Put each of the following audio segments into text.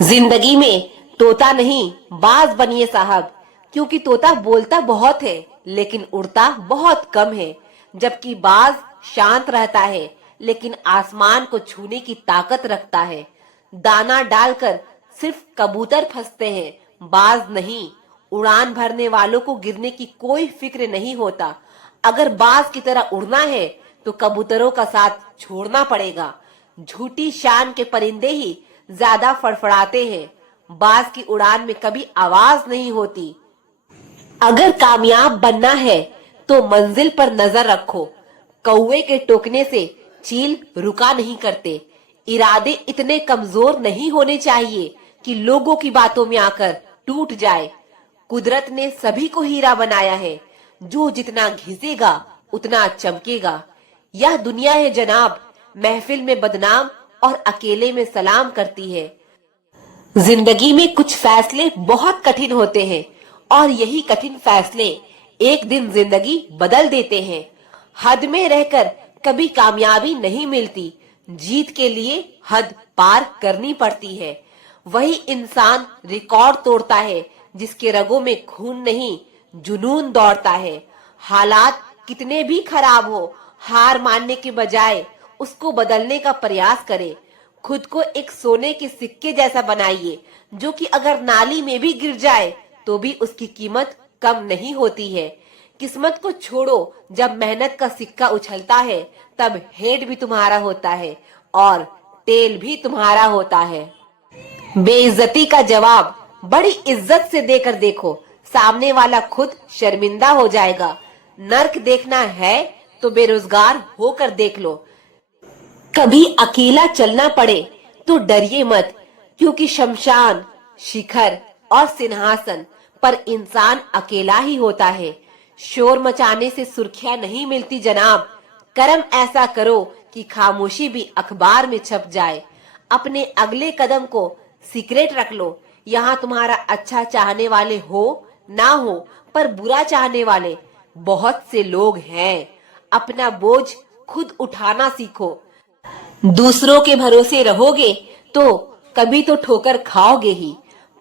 जिंदगी में तोता नहीं बाज बनिए साहब, क्योंकि तोता बोलता बहुत है लेकिन उड़ता बहुत कम है। जबकि बाज शांत रहता है लेकिन आसमान को छूने की ताकत रखता है। दाना डालकर सिर्फ कबूतर फंसते हैं, बाज नहीं। उड़ान भरने वालों को गिरने की कोई फिक्र नहीं होता। अगर बाज की तरह उड़ना है तो कबूतरों का साथ छोड़ना पड़ेगा। झूठी शान के परिंदे ही ज्यादा फड़फड़ाते हैं, बाज की उड़ान में कभी आवाज नहीं होती। अगर कामयाब बनना है तो मंजिल पर नजर रखो। कौवे के टोकने से चील रुका नहीं करते। इरादे इतने कमजोर नहीं होने चाहिए कि लोगों की बातों में आकर टूट जाए। कुदरत ने सभी को हीरा बनाया है, जो जितना घिसेगा उतना चमकेगा। यह दुनिया है जनाब, महफिल में बदनाम और अकेले में सलाम करती है। जिंदगी में कुछ फैसले बहुत कठिन होते हैं और यही कठिन फैसले एक दिन जिंदगी बदल देते हैं। हद में रहकर कभी कामयाबी नहीं मिलती, जीत के लिए हद पार करनी पड़ती है। वही इंसान रिकॉर्ड तोड़ता है जिसके रगों में खून नहीं, जुनून दौड़ता है। हालात कितने भी खराब हो, हार मानने के बजाय उसको बदलने का प्रयास करें। खुद को एक सोने के सिक्के जैसा बनाइए, जो कि अगर नाली में भी गिर जाए तो भी उसकी कीमत कम नहीं होती है। किस्मत को छोड़ो, जब मेहनत का सिक्का उछलता है तब हेड भी तुम्हारा होता है और टेल भी तुम्हारा होता है। बेइज्जती का जवाब बड़ी इज्जत से देकर देखो, सामने वाला खुद शर्मिंदा हो जाएगा। नर्क देखना है तो बेरोजगार होकर देख लो। कभी अकेला चलना पड़े तो डरिए मत, क्योंकि शमशान, शिखर और सिंहासन पर इंसान अकेला ही होता है। शोर मचाने से सुर्खियां नहीं मिलती जनाब, कर्म ऐसा करो कि खामोशी भी अखबार में छप जाए। अपने अगले कदम को सीक्रेट रख लो। यहाँ तुम्हारा अच्छा चाहने वाले हो ना हो, पर बुरा चाहने वाले बहुत से लोग हैं। अपना बोझ खुद उठाना सीखो। दूसरों के भरोसे रहोगे तो कभी तो ठोकर खाओगे ही।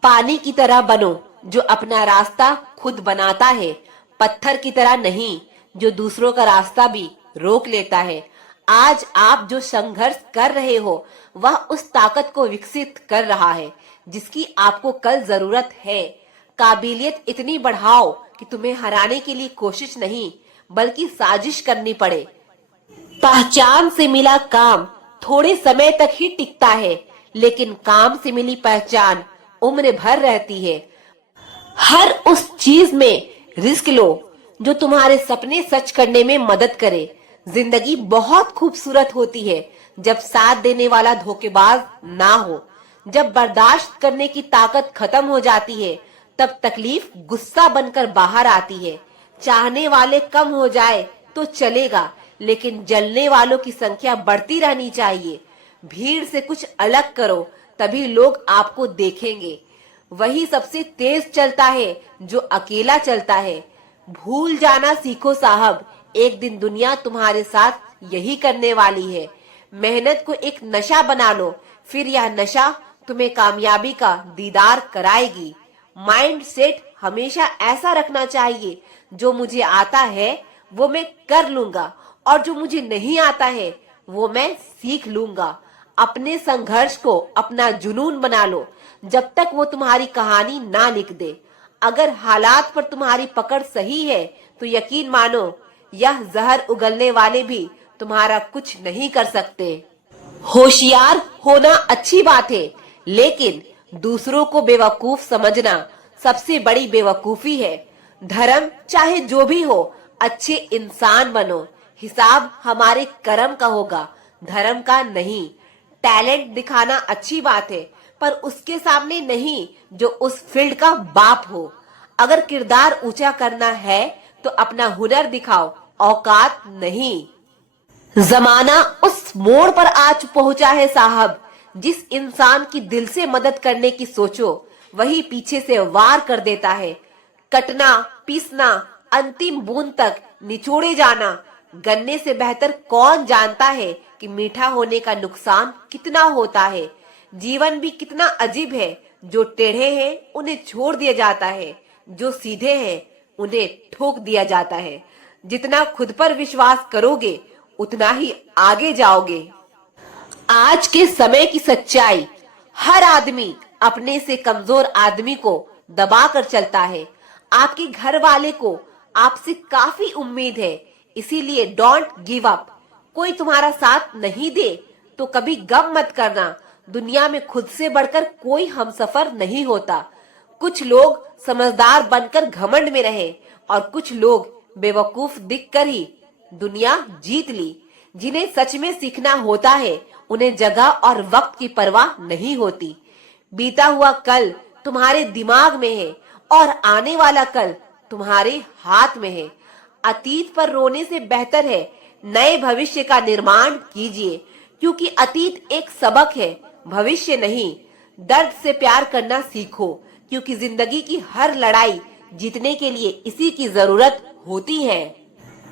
पानी की तरह बनो जो अपना रास्ता खुद बनाता है, पत्थर की तरह नहीं जो दूसरों का रास्ता भी रोक लेता है। आज आप जो संघर्ष कर रहे हो वह उस ताकत को विकसित कर रहा है जिसकी आपको कल जरूरत है। काबिलियत इतनी बढ़ाओ कि तुम्हें हराने के लिए कोशिश नहीं बल्कि साजिश करनी पड़े। पहचान से मिला काम थोड़े समय तक ही टिकता है, लेकिन काम से मिली पहचान उम्र भर रहती है। हर उस चीज में रिस्क लो जो तुम्हारे सपने सच करने में मदद करे। जिंदगी बहुत खूबसूरत होती है जब साथ देने वाला धोखेबाज ना हो। जब बर्दाश्त करने की ताकत खत्म हो जाती है तब तकलीफ गुस्सा बनकर बाहर आती है। चाहने वाले कम हो जाए तो चलेगा, लेकिन जलने वालों की संख्या बढ़ती रहनी चाहिए। भीड़ से कुछ अलग करो, तभी लोग आपको देखेंगे। वही सबसे तेज चलता है जो अकेला चलता है। भूल जाना सीखो साहब, एक दिन दुनिया तुम्हारे साथ यही करने वाली है। मेहनत को एक नशा बना लो, फिर यह नशा तुम्हें कामयाबी का दीदार कराएगी। माइंड सेट हमेशा ऐसा रखना चाहिए, जो मुझे आता है वो मैं कर लूंगा और जो मुझे नहीं आता है वो मैं सीख लूंगा। अपने संघर्ष को अपना जुनून बना लो जब तक वो तुम्हारी कहानी ना लिख दे। अगर हालात पर तुम्हारी पकड़ सही है तो यकीन मानो यह जहर उगलने वाले भी तुम्हारा कुछ नहीं कर सकते। होशियार होना अच्छी बात है, लेकिन दूसरों को बेवकूफ समझना सबसे बड़ी बेवकूफी है। धर्म चाहे जो भी हो, अच्छे इंसान बनो। हिसाब हमारे कर्म का होगा, धर्म का नहीं। टैलेंट दिखाना अच्छी बात है, पर उसके सामने नहीं जो उस फील्ड का बाप हो। अगर किरदार ऊंचा करना है तो अपना हुनर दिखाओ, औकात नहीं। जमाना उस मोड़ पर आज पहुंचा है साहब, जिस इंसान की दिल से मदद करने की सोचो वही पीछे से वार कर देता है। कटना, पीसना, अंतिम बूंद तक निचोड़े जाना। गन्ने से बेहतर कौन जानता है कि मीठा होने का नुकसान कितना होता है। जीवन भी कितना अजीब है। जो टेढ़े हैं उन्हें छोड़ दिया जाता है, जो सीधे हैं उन्हें ठोक दिया जाता है। जितना खुद पर विश्वास करोगे उतना ही आगे जाओगे। आज के समय की सच्चाई, हर आदमी अपने से कमजोर आदमी को दबा कर चलता है। आपके घर वाले को आपसे काफी उम्मीद है, इसीलिए डोंट गिव अप। कोई तुम्हारा साथ नहीं दे तो कभी गम मत करना। दुनिया में खुद से बढ़कर कोई हमसफर नहीं होता। कुछ लोग समझदार बनकर घमंड में रहे और कुछ लोग बेवकूफ दिखकर ही दुनिया जीत ली। जिन्हें सच में सीखना होता है उन्हें जगह और वक्त की परवाह नहीं होती। बीता हुआ कल तुम्हारे दिमाग में है और आने वाला कल तुम्हारे हाथ में है। अतीत पर रोने से बेहतर है नए भविष्य का निर्माण कीजिए, क्योंकि अतीत एक सबक है, भविष्य नहीं। दर्द से प्यार करना सीखो, क्योंकि जिंदगी की हर लड़ाई जीतने के लिए इसी की जरूरत होती है।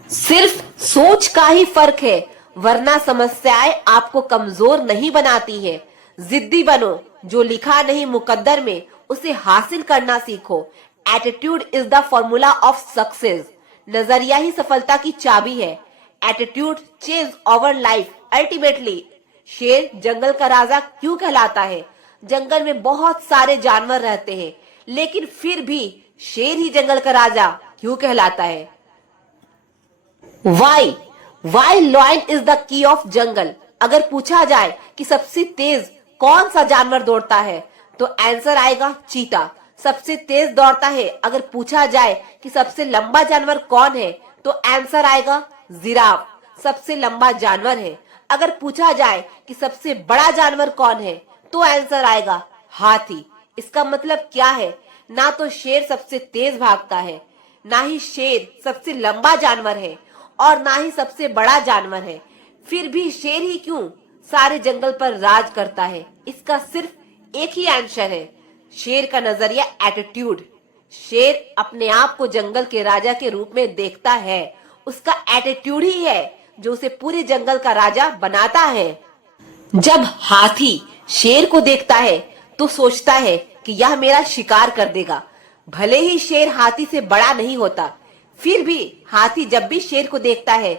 सिर्फ सोच का ही फर्क है, वरना समस्याएं आपको कमजोर नहीं बनाती हैं। जिद्दी बनो, जो लिखा नहीं मुकद्दर में उसे हासिल करना सीखो। Attitude is the formula of success. नजरिया ही सफलता की चाबी है। Attitude change over life ultimately. शेर जंगल का राजा क्यों कहलाता है? जंगल में बहुत सारे जानवर रहते हैं, लेकिन फिर भी शेर ही जंगल का राजा क्यों कहलाता है? Why lion is the key of jungle. अगर पूछा जाए कि सबसे तेज कौन सा जानवर दौड़ता है तो आंसर आएगा चीता। सबसे तेज दौड़ता है। अगर पूछा जाए कि सबसे लंबा जानवर कौन है तो आंसर आएगा जिराफ, सबसे लंबा जानवर है। अगर पूछा जाए कि सबसे बड़ा जानवर कौन है तो आंसर आएगा हाथी। इसका मतलब क्या है? ना तो शेर सबसे तेज भागता है, ना ही शेर सबसे लंबा जानवर है, और ना ही सबसे बड़ा जानवर है। फिर भी शेर ही क्यों सारे जंगल पर राज करता है? इसका सिर्फ एक ही आंसर है, शेर का नजरिया, एटीट्यूड। शेर अपने आप को जंगल के राजा के रूप में देखता है। उसका एटीट्यूड ही है जो उसे पूरे जंगल का राजा बनाता है। जब हाथी शेर को देखता है तो सोचता है कि यह मेरा शिकार कर देगा। भले ही शेर हाथी से बड़ा नहीं होता, फिर भी हाथी जब भी शेर को देखता है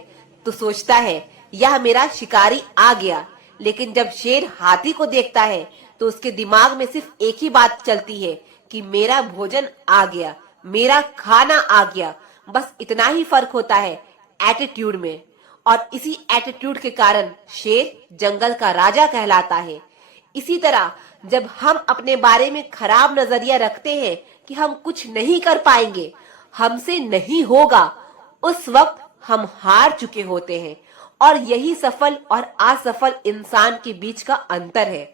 तो सोचता है यह मेरा शिकारी आ गया। लेकिन जब शेर हाथी को देखता है तो उसके दिमाग में सिर्फ एक ही बात चलती है कि मेरा भोजन आ गया, मेरा खाना आ गया। बस इतना ही फर्क होता है एटीट्यूड में, और इसी एटीट्यूड के कारण शेर जंगल का राजा कहलाता है। इसी तरह जब हम अपने बारे में खराब नजरिया रखते हैं कि हम कुछ नहीं कर पाएंगे, हमसे नहीं होगा, उस वक्त हम हार चुके होते हैं। और यही सफल और असफल इंसान के बीच का अंतर है।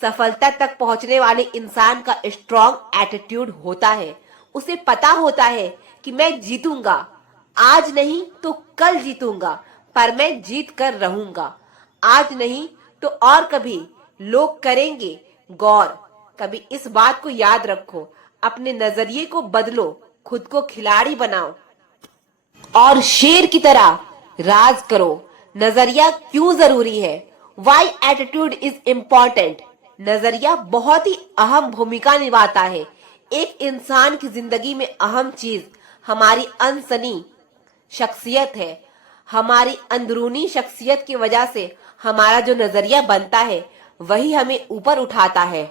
सफलता तक पहुंचने वाले इंसान का स्ट्रॉन्ग एटीट्यूड होता है। उसे पता होता है कि मैं जीतूंगा, आज नहीं तो कल जीतूंगा, पर मैं जीत कर रहूंगा। आज नहीं तो और कभी लोग करेंगे गौर। कभी इस बात को याद रखो, अपने नजरिए को बदलो, खुद को खिलाड़ी बनाओ और शेर की तरह राज करो। नजरिया क्यों जरूरी है? Why attitude is important. नजरिया बहुत ही अहम भूमिका निभाता है। एक इंसान की जिंदगी में अहम चीज हमारी अनसनी शख्सियत है। हमारी अंदरूनी शख्सियत की वजह से हमारा जो नजरिया बनता है वही हमें ऊपर उठाता है,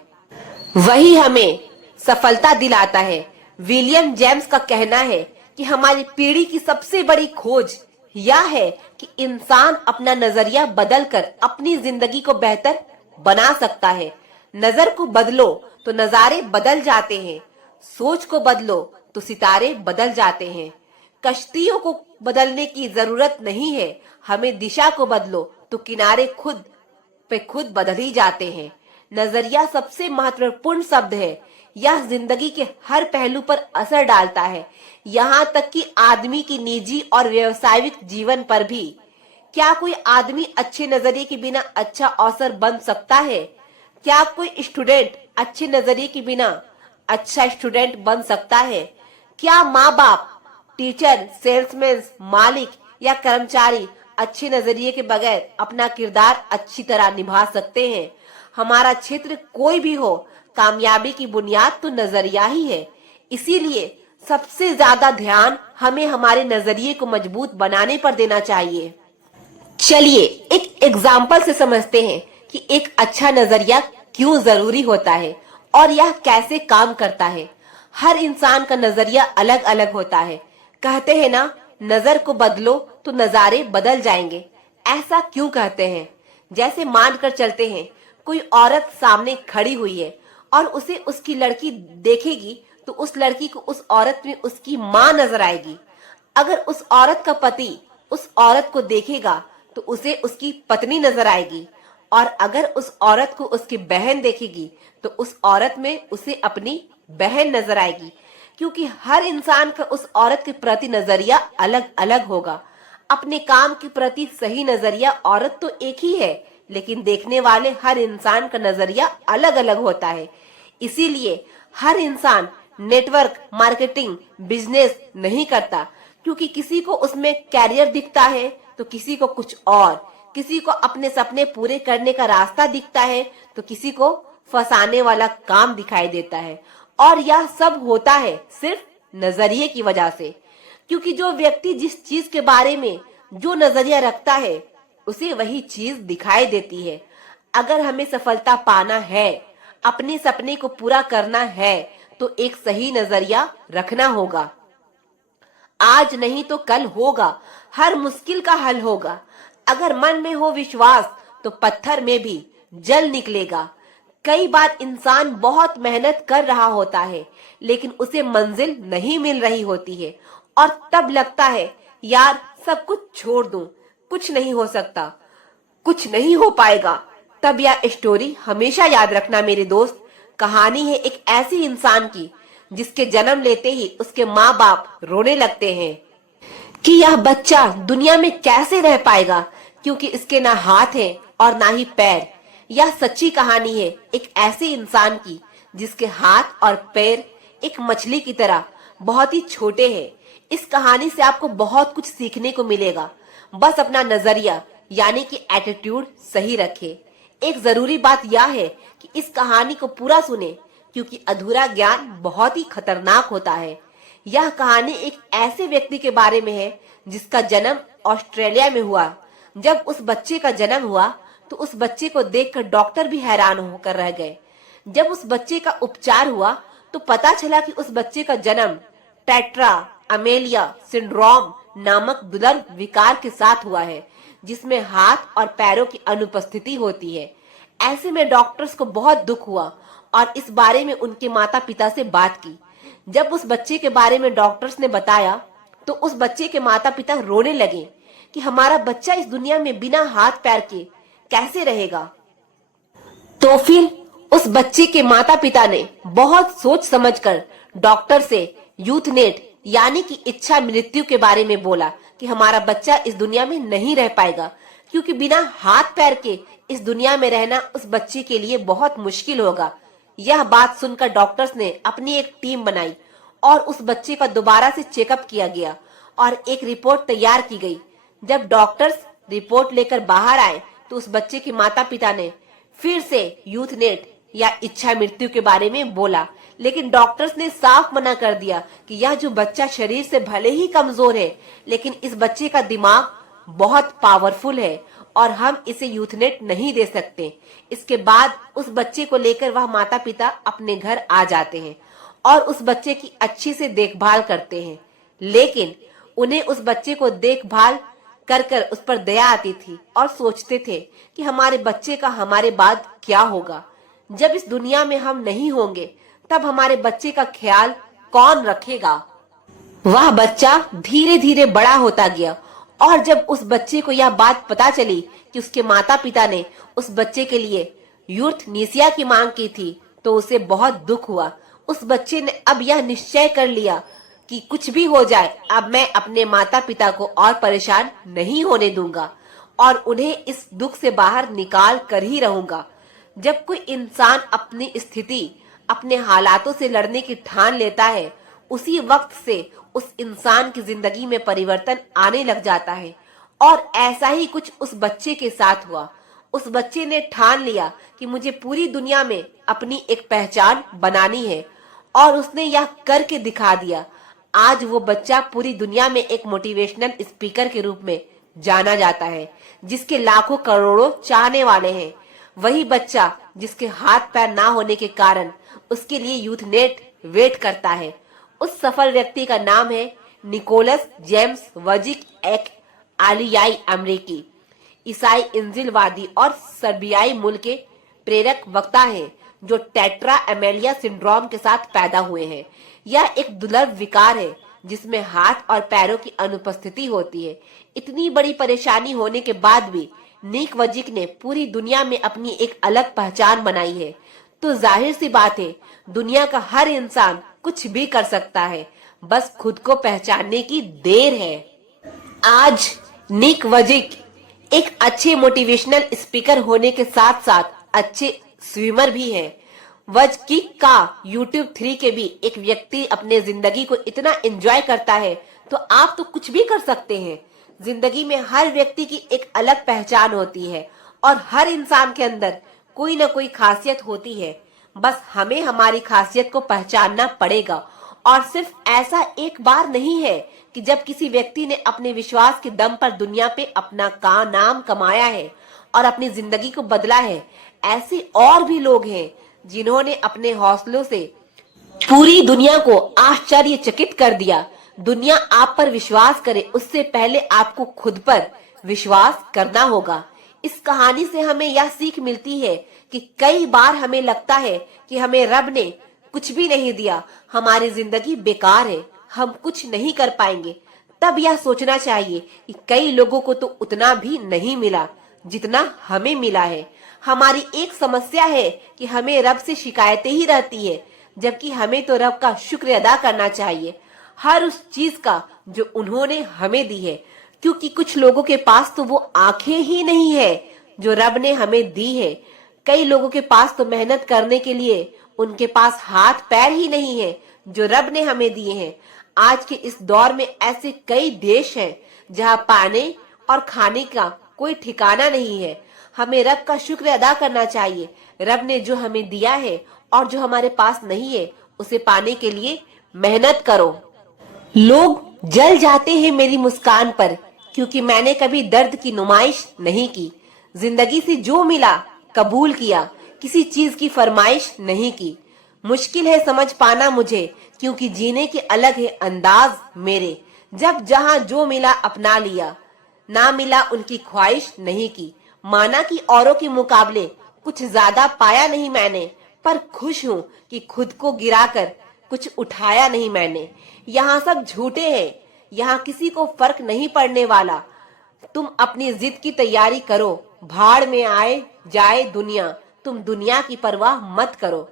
वही हमें सफलता दिलाता है। विलियम जेम्स का कहना है कि हमारी पीढ़ी की सबसे बड़ी खोज यह है कि इंसान अपना नजरिया बदलकर अपनी जिंदगी को बेहतर बना सकता है। नजर को बदलो तो नजारे बदल जाते हैं, सोच को बदलो तो सितारे बदल जाते हैं। कश्तियों को बदलने की जरूरत नहीं है, हमें दिशा को बदलो तो किनारे खुद पे खुद बदल ही जाते हैं। नजरिया सबसे महत्वपूर्ण शब्द है। यह जिंदगी के हर पहलू पर असर डालता है, यहाँ तक कि आदमी की निजी और व्यवसायिक जीवन पर भी। क्या कोई आदमी अच्छे नजरिए के बिना अच्छा अफसर बन सकता है? क्या कोई स्टूडेंट अच्छे नजरिए के बिना अच्छा स्टूडेंट बन सकता है? क्या माँ बाप, टीचर, सेल्समैन, मालिक या कर्मचारी अच्छे नजरिए के बगैर अपना किरदार अच्छी तरह निभा सकते हैं? हमारा क्षेत्र कोई भी हो, कामयाबी की बुनियाद तो नजरिया ही है। इसीलिए सबसे ज्यादा ध्यान हमें हमारे नजरिए को मजबूत बनाने पर देना चाहिए। चलिए एक एग्जाम्पल से समझते हैं कि एक अच्छा नजरिया क्यों जरूरी होता है और यह कैसे काम करता है। हर इंसान का नजरिया अलग अलग होता है। कहते हैं ना, नजर को बदलो तो नजारे बदल जाएंगे। ऐसा क्यों कहते हैं? जैसे मानकर चलते हैं कोई औरत सामने खड़ी हुई है और उसे उसकी लड़की देखेगी तो उस लड़की को उस औरत में उसकी माँ नजर आएगी। अगर उस औरत का पति उस औरत को देखेगा तो उसे उसकी पत्नी नजर आएगी, और अगर उस औरत को उसकी बहन देखेगी तो उस औरत में उसे अपनी बहन नजर आएगी। क्योंकि हर इंसान का उस औरत के प्रति नजरिया अलग अलग होगा। अपने काम के प्रति सही नजरिया औरत तो एक ही है, लेकिन देखने वाले हर इंसान का नजरिया अलग अलग होता है। इसीलिए हर इंसान नेटवर्क मार्केटिंग बिजनेस नहीं करता, क्योंकि किसी को उसमें कैरियर दिखता है तो किसी को कुछ और, किसी को अपने सपने पूरे करने का रास्ता दिखता है तो किसी को फंसाने वाला काम दिखाई देता है। और यह सब होता है सिर्फ नजरिए की वजह से। क्योंकि जो व्यक्ति जिस चीज के बारे में जो नजरिया रखता है उसे वही चीज दिखाई देती है। अगर हमें सफलता पाना है, अपने सपने को पूरा करना है, तो एक सही नजरिया रखना होगा। आज नहीं तो कल होगा, हर मुश्किल का हल होगा। अगर मन में हो विश्वास तो पत्थर में भी जल निकलेगा। कई बार इंसान बहुत मेहनत कर रहा होता है लेकिन उसे मंजिल नहीं मिल रही होती है, और तब लगता है यार सब कुछ छोड़ दूं, कुछ नहीं हो सकता, कुछ नहीं हो पाएगा। तब यह स्टोरी हमेशा याद रखना मेरे दोस्त। कहानी है एक ऐसे इंसान की जिसके जन्म लेते ही उसके माँ बाप रोने लगते हैं कि यह बच्चा दुनिया में कैसे रह पाएगा, क्योंकि इसके ना हाथ है और ना ही पैर। यह सच्ची कहानी है एक ऐसे इंसान की जिसके हाथ और पैर एक मछली की तरह बहुत ही छोटे हैं। इस कहानी से आपको बहुत कुछ सीखने को मिलेगा। बस अपना नजरिया यानी कि एटीट्यूड सही रखें। एक जरूरी बात यह है कि इस कहानी को पूरा सुने, क्योंकि अधूरा ज्ञान बहुत ही खतरनाक होता है। यह कहानी एक ऐसे व्यक्ति के बारे में है जिसका जन्म ऑस्ट्रेलिया में हुआ। जब उस बच्चे का जन्म हुआ तो उस बच्चे को देखकर डॉक्टर भी हैरान होकर रह गए। जब उस बच्चे का उपचार हुआ तो पता चला कि उस बच्चे का जन्म टेट्रा अमेलिया सिंड्रोम नामक दुर्लभ विकार के साथ हुआ है, जिसमें हाथ और पैरों की अनुपस्थिति होती है। ऐसे में डॉक्टर्स को बहुत दुख हुआ और इस बारे में उनके माता पिता से बात की। जब उस बच्चे के बारे में डॉक्टर्स ने बताया तो उस बच्चे के माता पिता रोने लगे कि हमारा बच्चा इस दुनिया में बिना हाथ पैर के कैसे रहेगा। तो फिर उस बच्चे के माता पिता ने बहुत सोच समझकर डॉक्टर से यूथनेट यानी कि इच्छा मृत्यु के बारे में बोला कि हमारा बच्चा इस दुनिया में नहीं रह पाएगा, क्योंकि बिना हाथ पैर के इस दुनिया में रहना उस बच्चे के लिए बहुत मुश्किल होगा। यह बात सुनकर डॉक्टर्स ने अपनी एक टीम बनाई और उस बच्चे का दोबारा से चेकअप किया गया और एक रिपोर्ट तैयार की गई। जब डॉक्टर्स रिपोर्ट लेकर बाहर आए तो उस बच्चे के माता पिता ने फिर से यूथनेट या इच्छा मृत्यु के बारे में बोला, लेकिन डॉक्टर्स ने साफ मना कर दिया कि यह जो बच्चा शरीर से भले ही कमजोर है, लेकिन इस बच्चे का दिमाग बहुत पावरफुल है और हम इसे यूथनेट नहीं दे सकते। इसके बाद उस बच्चे को लेकर वह माता पिता अपने घर आ जाते हैं और उस बच्चे की अच्छी से देखभाल करते हैं, लेकिन उन्हें उस बच्चे को देखभाल कर कर उस पर दया आती थी और सोचते थे कि हमारे बच्चे का हमारे बाद क्या होगा। जब इस दुनिया में हम नहीं होंगे तब हमारे बच्चे का ख्याल कौन रखेगा। वह बच्चा धीरे धीरे बड़ा होता गया और जब उस बच्चे को यह बात पता चली कि उसके माता पिता ने उस बच्चे के लिए यूथनेसिया की मांग की थी तो उसे बहुत दुख हुआ। उस बच्चे ने अब यह निश्चय कर लिया कि कुछ भी हो जाए, अब मैं अपने माता पिता को और परेशान नहीं होने दूंगा और उन्हें इस दुख से बाहर निकाल कर ही रहूंगा। जब कोई इंसान अपनी स्थिति अपने हालातों से लड़ने की ठान लेता है, उसी वक्त से उस इंसान की जिंदगी में परिवर्तन आने लग जाता है। और ऐसा ही कुछ उस बच्चे के साथ हुआ। उस बच्चे ने ठान लिया कि मुझे पूरी दुनिया में अपनी एक पहचान बनानी है और उसने यह करके दिखा दिया। आज वो बच्चा पूरी दुनिया में एक मोटिवेशनल स्पीकर के रूप में जाना जाता है, जिसके लाखों करोड़ों चाहने वाले हैं। वही बच्चा जिसके हाथ पैर ना होने के कारण उसके लिए यूथ नेट वेट करता है। उस सफल व्यक्ति का नाम है निकोलस जेम्स वजिक, एक आलियाई अमेरिकी ईसाई इंजिलवादी और सर्बियाई मूल के प्रेरक वक्ता हैं, जो टेट्रा एमेलिया सिंड्रोम के साथ पैदा हुए हैं। यह एक दुर्लभ विकार है जिसमें हाथ और पैरों की अनुपस्थिति होती है। इतनी बड़ी परेशानी होने के बाद भी निक वजिक ने पूरी दुनिया में अपनी एक अलग पहचान बनाई है। तो जाहिर सी बात है, दुनिया का हर इंसान कुछ भी कर सकता है, बस खुद को पहचानने की देर है। आज निक वजिक एक अच्छे मोटिवेशनल स्पीकर होने के साथ साथ अच्छे स्विमर भी हैं। वजिक का YouTube 3 के भी एक व्यक्ति अपने जिंदगी को इतना एंजॉय करता है, तो आप तो कुछ भी कर सकते हैं। जिंदगी में हर व्यक्ति की एक अलग पहचान होती है और हर इंसान के अंदर कोई ना कोई खासियत होती है। बस हमें हमारी खासियत को पहचानना पड़ेगा। और सिर्फ ऐसा एक बार नहीं है कि जब किसी व्यक्ति ने अपने विश्वास के दम पर दुनिया पे अपना नाम कमाया है और अपनी जिंदगी को बदला है। ऐसे और भी लोग हैं जिन्होंने अपने हौसलों से पूरी दुनिया को आश्चर्यचकित कर दिया। दुनिया आप पर विश्वास करे उससे पहले आपको खुद पर विश्वास करना होगा। इस कहानी से हमें यह सीख मिलती है कि कई बार हमें लगता है कि हमें रब ने कुछ भी नहीं दिया, हमारी जिंदगी बेकार है, हम कुछ नहीं कर पाएंगे। तब यह सोचना चाहिए कि कई लोगों को तो उतना भी नहीं मिला जितना हमें मिला है। हमारी एक समस्या है कि हमें रब से शिकायतें ही रहती है, जबकि हमें तो रब का शुक्र अदा करना चाहिए हर उस चीज का जो उन्होंने हमें दी है। क्योंकि कुछ लोगों के पास तो वो आंखें ही नहीं है जो रब ने हमें दी है। कई लोगों के पास तो मेहनत करने के लिए उनके पास हाथ पैर ही नहीं है जो रब ने हमें दिए हैं। आज के इस दौर में ऐसे कई देश हैं जहां पाने और खाने का कोई ठिकाना नहीं है। हमें रब का शुक्र अदा करना चाहिए। रब ने जो हमें दिया है और जो हमारे पास नहीं है उसे पाने के लिए मेहनत करो। लोग जल जाते हैं मेरी मुस्कान पर, क्योंकि मैंने कभी दर्द की नुमाइश नहीं की। जिंदगी से जो मिला कबूल किया, किसी चीज की फरमाइश नहीं की। मुश्किल है समझ पाना मुझे, क्योंकि जीने के अलग है अंदाज मेरे। जब जहां जो मिला अपना लिया, ना मिला उनकी ख्वाहिश नहीं की। माना कि औरों के मुकाबले कुछ ज्यादा पाया नहीं मैंने, पर खुश हूँ कि खुद को गिराकर कुछ उठाया नहीं मैंने। यहाँ सब झूठे हैं, यहाँ किसी को फर्क नहीं पड़ने वाला। तुम अपनी जिद की तैयारी करो, भाड़ में आए जाए दुनिया, तुम दुनिया की परवाह मत करो।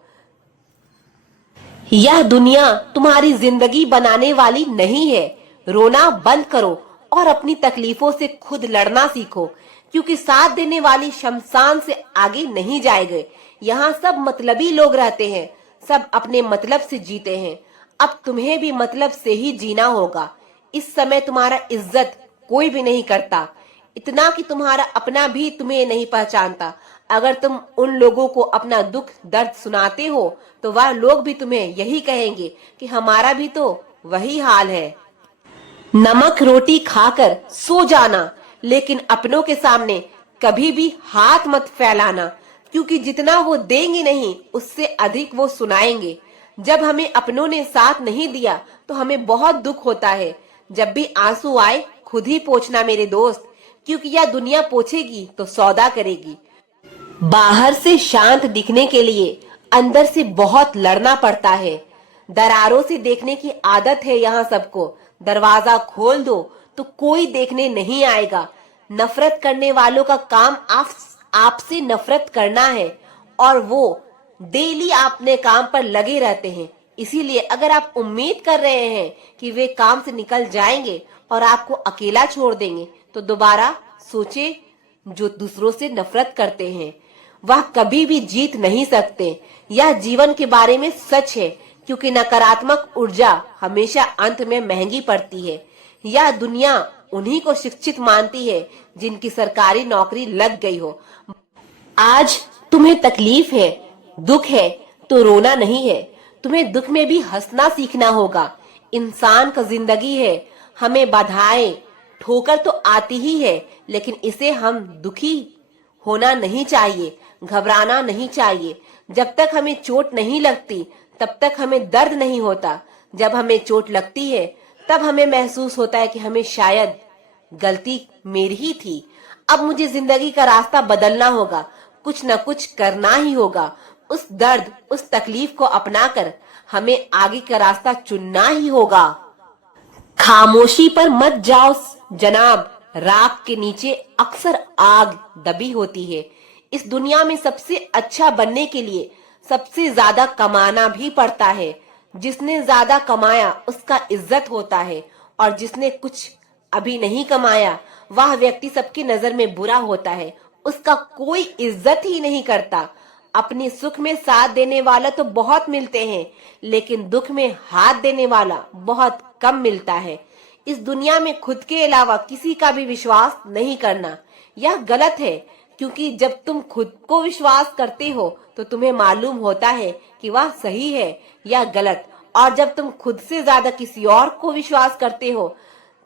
यह दुनिया तुम्हारी जिंदगी बनाने वाली नहीं है। रोना बंद करो और अपनी तकलीफों से खुद लड़ना सीखो, क्योंकि साथ देने वाली शमशान से आगे नहीं जाएंगे। यहाँ सब मतलबी लोग रहते हैं, सब अपने मतलब से जीते हैं। अब तुम्हें भी मतलब से ही जीना होगा। इस समय तुम्हारा इज्जत कोई भी नहीं करता, इतना कि तुम्हारा अपना भी तुम्हें नहीं पहचानता। अगर तुम उन लोगों को अपना दुख दर्द सुनाते हो तो वह लोग भी तुम्हें यही कहेंगे कि हमारा भी तो वही हाल है। नमक रोटी खाकर सो जाना, लेकिन अपनों के सामने कभी भी हाथ मत फैलाना, क्योंकि जितना वो देंगे नहीं उससे अधिक वो सुनाएंगे। जब हमें अपनों ने साथ नहीं दिया तो हमें बहुत दुख होता है। जब भी आंसू आए खुद ही पोंछना मेरे दोस्त, क्योंकि यह दुनिया पोंछेगी तो सौदा करेगी। बाहर से शांत दिखने के लिए अंदर से बहुत लड़ना पड़ता है। दरारों से देखने की आदत है यहाँ सबको। दरवाजा खोल दो तो कोई देखने नहीं आएगा। नफरत करने वालों का काम आपसे नफरत करना है, और वो डेली अपने काम पर लगे रहते हैं। इसीलिए अगर आप उम्मीद कर रहे हैं कि वे काम से निकल जाएंगे और आपको अकेला छोड़ देंगे, तो दोबारा सोचे। जो दूसरों से नफरत करते हैं वह कभी भी जीत नहीं सकते। यह जीवन के बारे में सच है, क्योंकि नकारात्मक ऊर्जा हमेशा अंत में महंगी पड़ती है। यह दुनिया उन्हीं को शिक्षित मानती है जिनकी सरकारी नौकरी लग गई हो। आज तुम्हें तकलीफ है, दुख है, तो रोना नहीं है, तुम्हें दुख में भी हंसना सीखना होगा। इंसान का जिंदगी है, हमें बाधाएं, ठोकर तो आती ही है, लेकिन इसे हम दुखी होना नहीं चाहिए, घबराना नहीं चाहिए। जब तक हमें चोट नहीं लगती तब तक हमें दर्द नहीं होता। जब हमें चोट लगती है तब हमें महसूस होता है कि हमें शायद गलती मेरी ही थी। अब मुझे जिंदगी का रास्ता बदलना होगा, कुछ न कुछ करना ही होगा। उस दर्द, उस तकलीफ को अपनाकर हमें आगे का रास्ता चुनना ही होगा। खामोशी पर मत जाओ जनाब, राख के नीचे अक्सर आग दबी होती है। इस दुनिया में सबसे अच्छा बनने के लिए सबसे ज्यादा कमाना भी पड़ता है। जिसने ज्यादा कमाया उसका इज्जत होता है, और जिसने कुछ अभी नहीं कमाया वह व्यक्ति सबकी नजर में बुरा होता है, उसका कोई इज्जत ही नहीं करता। अपने सुख में साथ देने वाला तो बहुत मिलते हैं, लेकिन दुख में हाथ देने वाला बहुत कम मिलता है। इस दुनिया में खुद के अलावा किसी का भी विश्वास नहीं करना, यह गलत है, क्योंकि जब तुम खुद को विश्वास करते हो तो तुम्हें मालूम होता है कि वह सही है या गलत, और जब तुम खुद से ज्यादा किसी और को विश्वास करते हो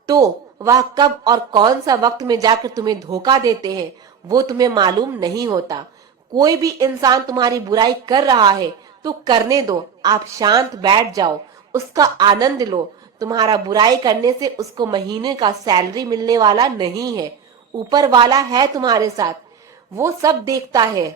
तो वह कब और कौन सा वक्त में जाकर तुम्हें धोखा देते हैं वो तुम्हें मालूम नहीं होता। कोई भी इंसान तुम्हारी बुराई कर रहा है तो करने दो, आप शांत बैठ जाओ, उसका आनंद लो। तुम्हारा बुराई करने से उसको महीने का सैलरी मिलने वाला नहीं है। ऊपर वाला है तुम्हारे साथ, वो सब देखता है।